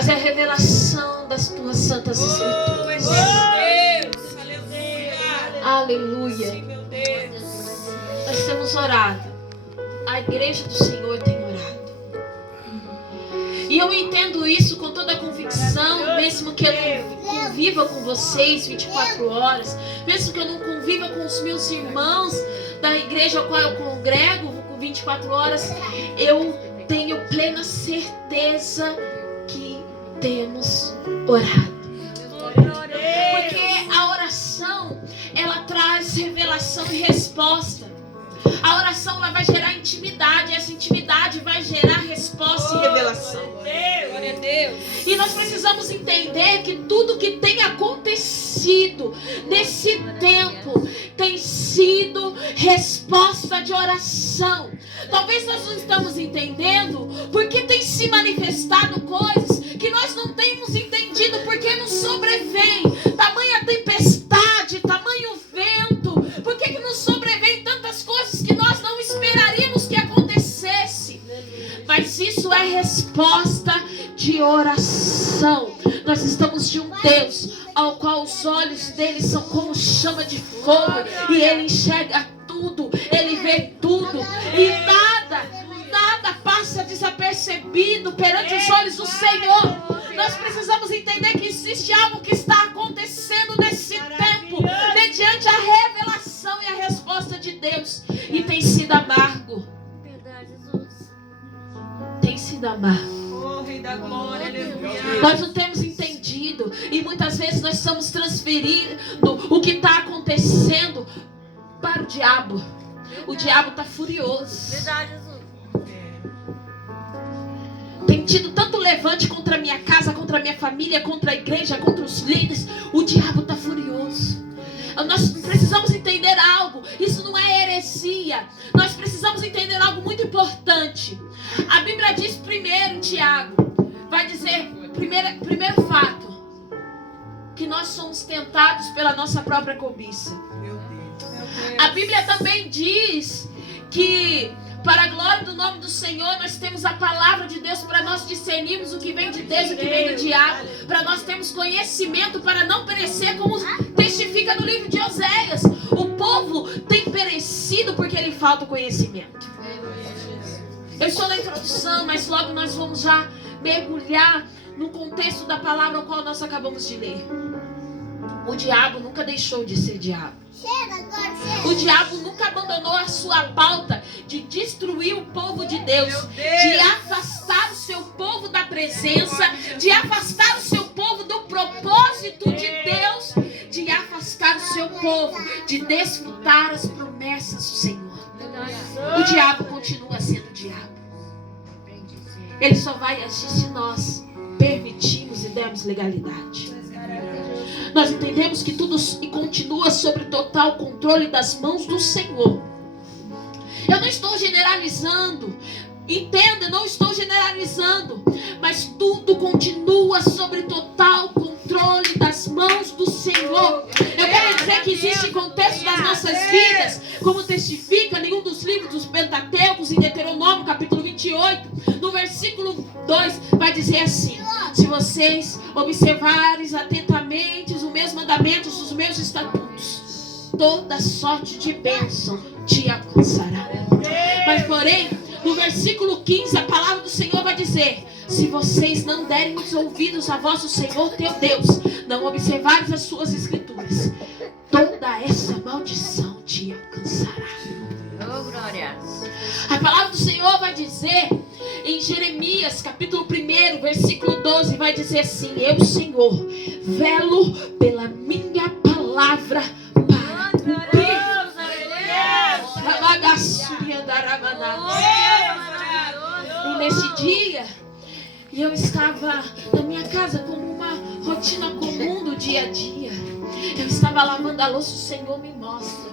mas é a revelação das tuas santas escrituras. Aleluia. Nós temos orado. A igreja do Senhor tem orado. E eu entendo isso com toda a convicção, mesmo que eu não conviva com vocês 24 horas, mesmo que eu não conviva com os meus irmãos da igreja ao qual eu congrego 24 horas, eu tenho plena certeza que temos orado. Porque a oração, ela traz revelação e resposta. A oração, ela vai gerar intimidade. Essa intimidade vai gerar resposta e revelação. Glória a Deus. E nós precisamos entender que tudo que tem acontecido nesse tempo tem sido resposta de oração. Talvez nós não estamos entendendo porque tem se manifestado coisas que nós não temos entendido, porque não sobrevém tamanha tempestade, tamanho vento. Por que não sobrevém tantas coisas que nós não esperaríamos que acontecesse? Mas isso é resposta de oração. Nós estamos de um Deus ao qual os olhos dele são como chama de fogo, e ele enxerga tudo, ele vê tudo, e nada passa desapercebido perante os olhos do Senhor. Nós precisamos entender que existe algo que está acontecendo nesse tempo, mediante a revelação e a resposta de Deus, e tem sido amargo. Tem sido amargo. Da glória, aleluia. Nós não temos entendido, e muitas vezes nós estamos transferindo o que está acontecendo para o diabo. O diabo está furioso. Verdade, Jesus. Tem tido tanto levante contra a minha casa, contra a minha família, contra a igreja, contra os líderes. O diabo está furioso. Nós precisamos entender algo. Isso não é heresia. Nós precisamos entender algo muito importante. A Bíblia diz primeiro, Tiago, vai dizer, primeiro fato, que nós somos tentados pela nossa própria cobiça. A Bíblia também diz que, para a glória do nome do Senhor, nós temos a palavra de Deus para nós discernirmos o que vem de Deus e o que vem do diabo, para nós termos conhecimento para não perecer, como testifica no livro de Oséias. O povo tem perecido porque lhe falta o conhecimento. Eu estou na introdução, mas logo nós vamos já mergulhar no contexto da palavra ao qual nós acabamos de ler. O diabo nunca deixou de ser diabo. O diabo nunca abandonou a sua pauta de destruir o povo de Deus, de afastar o seu povo da presença, de afastar o seu povo do propósito de Deus, de afastar o seu povo de desfrutar as promessas do Senhor. O diabo continua sendo diabo. Ele só vai agir se nós permitirmos e dermos legalidade. Nós entendemos que tudo continua sob total controle das mãos do Senhor. Eu não estou generalizando. Entenda, não estou generalizando. Mas tudo continua sob total controle das mãos do Senhor. Eu quero dizer que existe contexto das nossas vidas, como testifica nenhum dos livros dos Pentateucos, em Deuteronômio capítulo 28, no versículo 2, vai dizer assim: se vocês observarem atentamente os meus mandamentos, os meus estatutos, toda sorte de bênção te alcançará. Mas porém, no versículo 15, a palavra do Senhor vai dizer: se vocês não derem os ouvidos a vosso Senhor teu Deus, não observares as suas escrituras, toda essa maldição te alcançará. Oh, glória. A palavra do Senhor vai dizer em Jeremias capítulo 1, versículo 12, vai dizer assim: eu, Senhor, velo pela minha palavra para cumprir. E nesse dia, eu estava na minha casa como uma rotina comum do dia a dia. Eu estava lavando a louça, o Senhor me mostra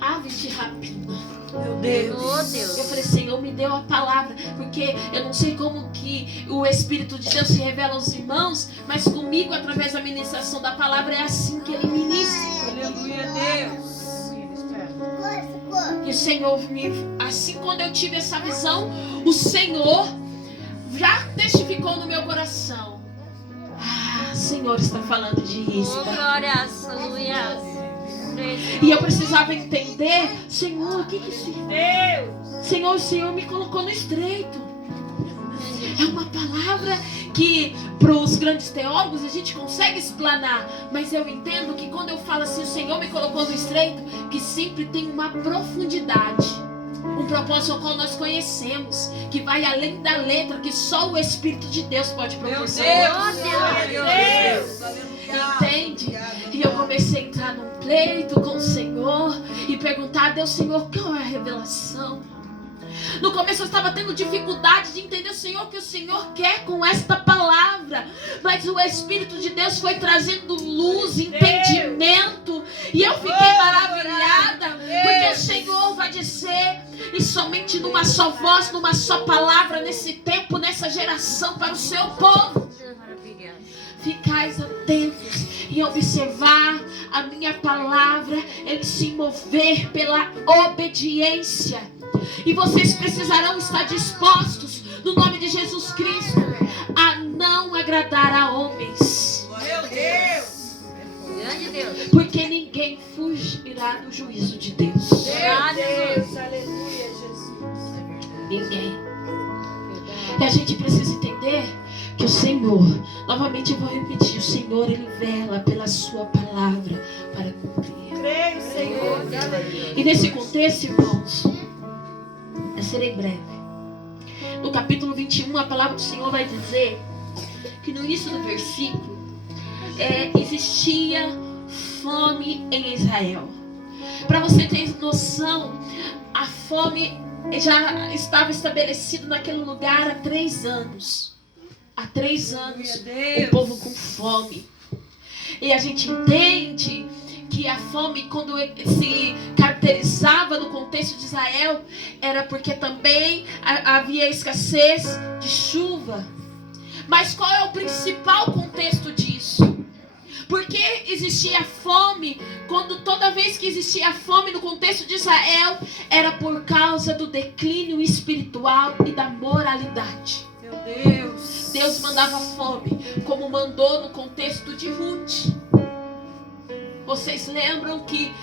aves de rapina. Meu Deus. Oh, Deus. Eu falei: Senhor, me deu a palavra, porque eu não sei como que o Espírito de Deus se revela aos irmãos, mas comigo, através da ministração da palavra, é assim que Ele ministra. Aleluia, Deus. E o Senhor assim, quando eu tive essa visão, o Senhor já testificou no meu coração: Senhor está falando de Oh, Isca. glória, aleluia. E eu precisava entender, Senhor, o que isso é? Deus. Senhor, o Senhor me colocou no estreito. É uma palavra que para os grandes teólogos a gente consegue explanar, mas eu entendo que quando eu falo assim, o Senhor me colocou no estreito, que sempre tem uma profundidade, um propósito ao qual nós conhecemos, que vai além da letra, que só o Espírito de Deus pode Meu proporcionar. Deus. Entende? E eu comecei a entrar num pleito com o Senhor e perguntar a Deus, Senhor, qual é a revelação? No começo eu estava tendo dificuldade de entender, Senhor, o que o Senhor quer com esta palavra. Mas o Espírito de Deus foi trazendo luz, entendimento. E eu fiquei maravilhada, porque o Senhor vai dizer, e somente numa só voz, numa só palavra, nesse tempo, nessa geração, para o seu povo. Ficais atentos e observar a minha palavra, em se mover pela obediência. E vocês precisarão estar dispostos, no nome de Jesus Cristo, a não agradar a homens. Meu Deus. Grande Deus. Porque ninguém fugirá do juízo de Deus. Meu Deus. Aleluia, Jesus. Ninguém. E a gente precisa entender que o Senhor, novamente eu vou repetir, o Senhor, Ele vela pela sua palavra para cumprir. Creio, Senhor. E nesse contexto, irmãos, eu serei breve. No capítulo 21, a palavra do Senhor vai dizer que no início do versículo existia fome em Israel. Para você ter noção, a fome já estava estabelecida naquele lugar há 3 anos. Há 3 anos, o povo com fome. E a gente entende que a fome, quando se caracterizava no contexto de Israel, era porque também havia escassez de chuva. Mas qual é o principal contexto disso? Porque existia fome, quando toda vez que existia fome no contexto de Israel, era por causa do declínio espiritual e da moralidade. Meu Deus. Deus mandava fome, como mandou no contexto de Ruth. Vocês lembram que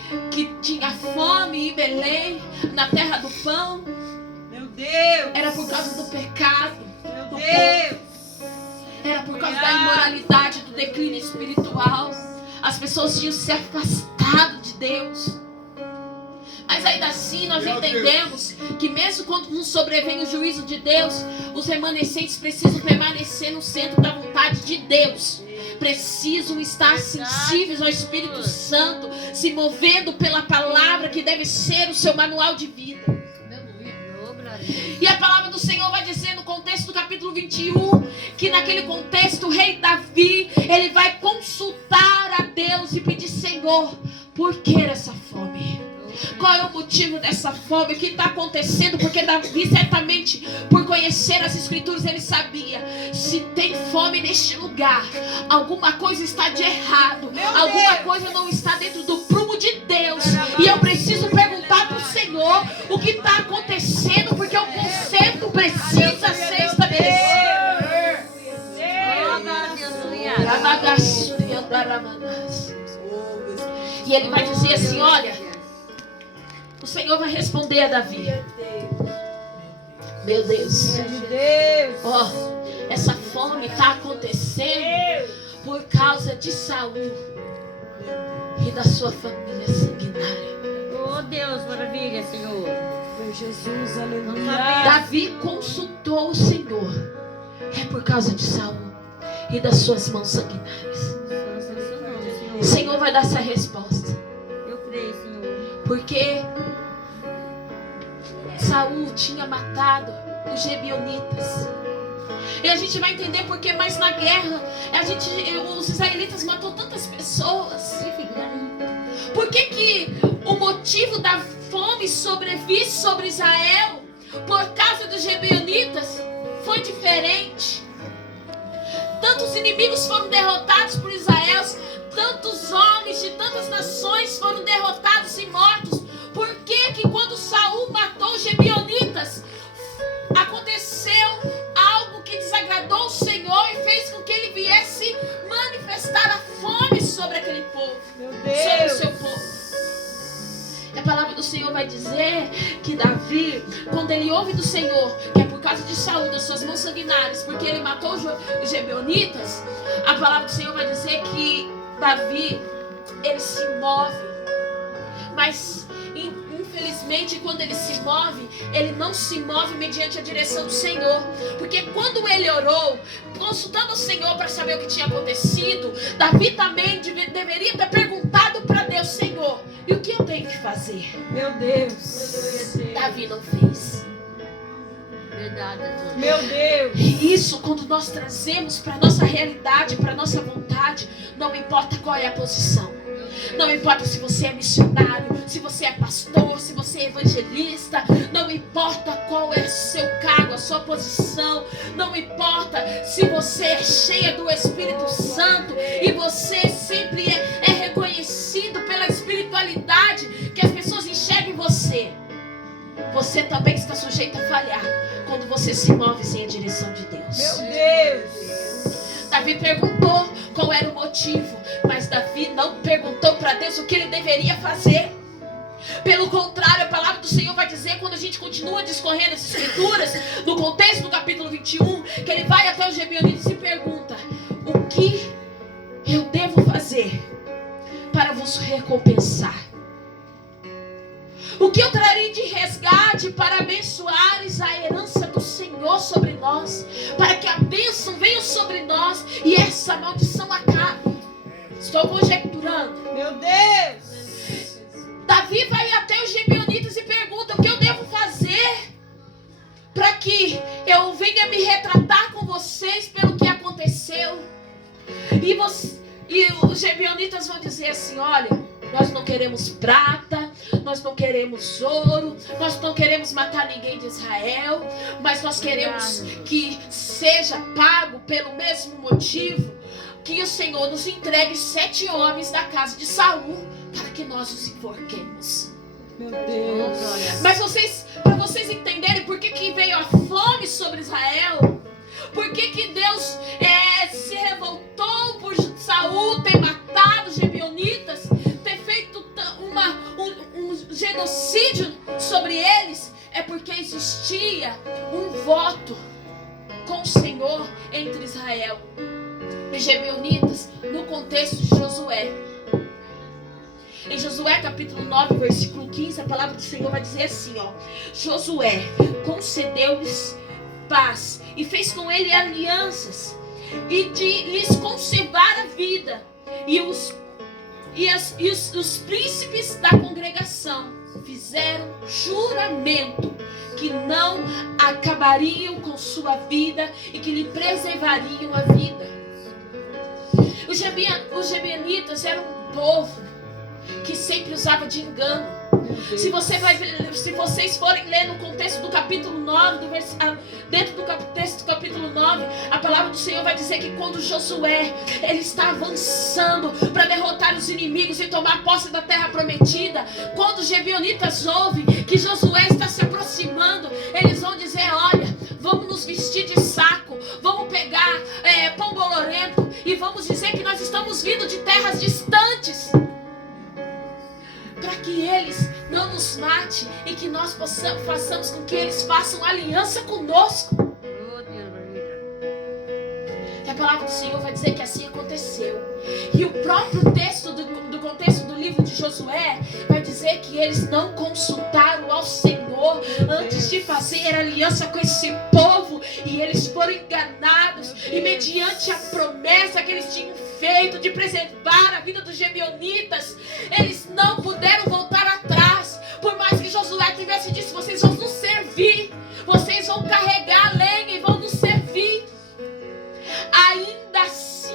tinha fome em Belém, na terra do pão? Meu Deus. Era por causa do pecado. Meu Deus. Era por causa da imoralidade, do declínio espiritual. As pessoas tinham se afastado de Deus. Mas ainda assim nós entendemos que mesmo quando nos sobrevém o juízo de Deus, os remanescentes precisam permanecer no centro da vontade de Deus. Precisam estar sensíveis ao Espírito Santo, se movendo pela palavra que deve ser o seu manual de vida. E a palavra do Senhor vai dizer no contexto do capítulo 21, que naquele contexto o rei Davi, ele vai consultar a Deus e pedir, Senhor, por que essa fome? Qual é o motivo dessa fome? O que está acontecendo? Porque Davi, certamente, por conhecer as Escrituras, ele sabia: se tem fome neste lugar, alguma coisa está de errado, alguma coisa não está dentro do prumo de Deus. E eu preciso perguntar para o Senhor o que está acontecendo, porque o conserto precisa ser estabelecido. E ele vai dizer assim: olha, o Senhor vai responder a Davi. Meu Deus. Ó, essa fome está acontecendo por causa de Saul e da sua família sanguinária. Oh Deus, maravilha, Senhor. Meu Jesus, aleluia. Davi consultou o Senhor. É por causa de Saul e das suas mãos sanguinárias. O Senhor vai dar essa resposta. Eu creio, Senhor. Porque Saul tinha matado os Gebionitas. E a gente vai entender porque mais na guerra os israelitas matou tantas pessoas. Por que o motivo da fome sobrevive sobre Israel por causa dos Gebionitas foi diferente? Tantos inimigos foram derrotados por Israel, tantos homens de tantas nações foram derrotados e mortos. Por que quando Saul matou os Gebionitas, aconteceu algo que desagradou o Senhor e fez com que ele viesse manifestar vai dizer que Davi, quando ele ouve do Senhor, que é por causa de Saul, das suas mãos sanguinárias, porque ele matou os Gibeonitas, a palavra do Senhor vai dizer que Davi, ele se move. Mas infelizmente, quando ele se move, ele não se move mediante a direção do Senhor. Porque quando ele orou, consultando o Senhor para saber o que tinha acontecido, Davi também deveria ter perguntado para Deus: Senhor, e o que eu tenho que fazer? Meu Deus. Davi não fez. Verdade, Jesus. Meu Deus. E isso, quando nós trazemos para a nossa realidade, para a nossa vontade, não importa qual é a posição. Não importa se você é missionário, se você é pastor, se você é evangelista. Não importa qual é o seu cargo, a sua posição. Não importa se você é cheia do Espírito Santo e você sempre é reconhecido pela espiritualidade que as pessoas enxergam em você. Você também está sujeito a falhar quando você se move sem a direção de Deus. Meu Deus. Davi perguntou qual era o motivo, mas Davi não perguntou para Deus o que ele deveria fazer. Pelo contrário, a palavra do Senhor vai dizer, quando a gente continua discorrendo as escrituras, no contexto do capítulo 21, que ele vai até os Gibeonitas e pergunta: o que eu devo fazer para vos recompensar? O que eu trarei de resgate para abençoares a herança do Senhor sobre nós, para que a bênção venha sobre nós e essa maldição acabe? Estou conjecturando. Meu Deus. Davi vai até os Gibeonitas e pergunta: o que eu devo fazer para que eu venha me retratar com vocês pelo que aconteceu? E os Gibeonitas vão dizer assim: olha, nós não queremos prata, nós não queremos ouro, nós não queremos matar ninguém de Israel, mas nós queremos que seja pago pelo mesmo motivo, que o Senhor nos entregue 7 homens da casa de Saul, para que nós os enforquemos. Meu Deus. Mas para vocês entenderem por que veio a fome sobre Israel, por que Deus se revoltou por Saul ter matado os Gibeonitas, ter feito um genocídio sobre eles, é porque existia um voto com o Senhor entre Israel e Gibeonitas no contexto de Josué. Em Josué capítulo 9, versículo 15, a palavra do Senhor vai dizer assim, ó: Josué concedeu-lhes paz e fez com ele alianças, e de lhes conservar a vida, e os príncipes da congregação fizeram juramento que não acabariam com sua vida e que lhe preservariam a vida. Os Gibeonitas eram um povo que sempre usava de engano. Se vocês forem ler no contexto do capítulo 9, dentro do contexto do capítulo 9, a palavra do Senhor vai dizer que quando Josué ele está avançando para derrotar os inimigos e tomar posse da terra prometida, quando os Gibeonitas ouvem que Josué está se aproximando, eles vão dizer: olha, vamos nos vestir de saco, vamos pegar pão bolorento e vamos dizer que nós estamos vindo de terras distantes, para que eles não nos matem e que nós façamos com que eles façam aliança conosco. E a palavra do Senhor vai dizer que assim aconteceu. E o próprio texto do contexto do livro de Josué vai dizer que eles não consultaram ao Senhor antes de fazer aliança com esse povo, e eles foram enganados, e mediante a promessa que eles tinham feito de preservar a vida dos Gibeonitas, eles não puderam voltar atrás. Por mais que Josué tivesse dito: vocês vão nos servir, vocês vão carregar a lenha e vão nos servir, ainda assim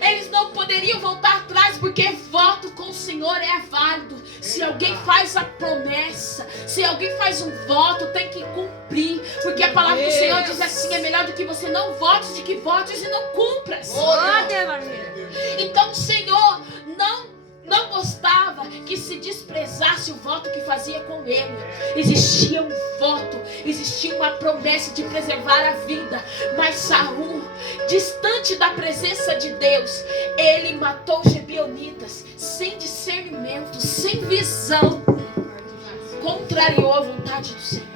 eles não poderiam voltar atrás, porque voto com o Senhor é válido. Se alguém faz a promessa, se alguém faz um voto, tem que cumprir, porque a palavra do Senhor diz assim: é melhor do que você não votes, de que votes e não cumpras. Então o Senhor não gostava que se desprezasse o voto que fazia com ele. Existia um voto, existia uma promessa de preservar a vida. Mas Saul, distante da presença de Deus, ele matou os Gibeonitas sem discernimento, sem visão. Com contrariou a vontade do Senhor.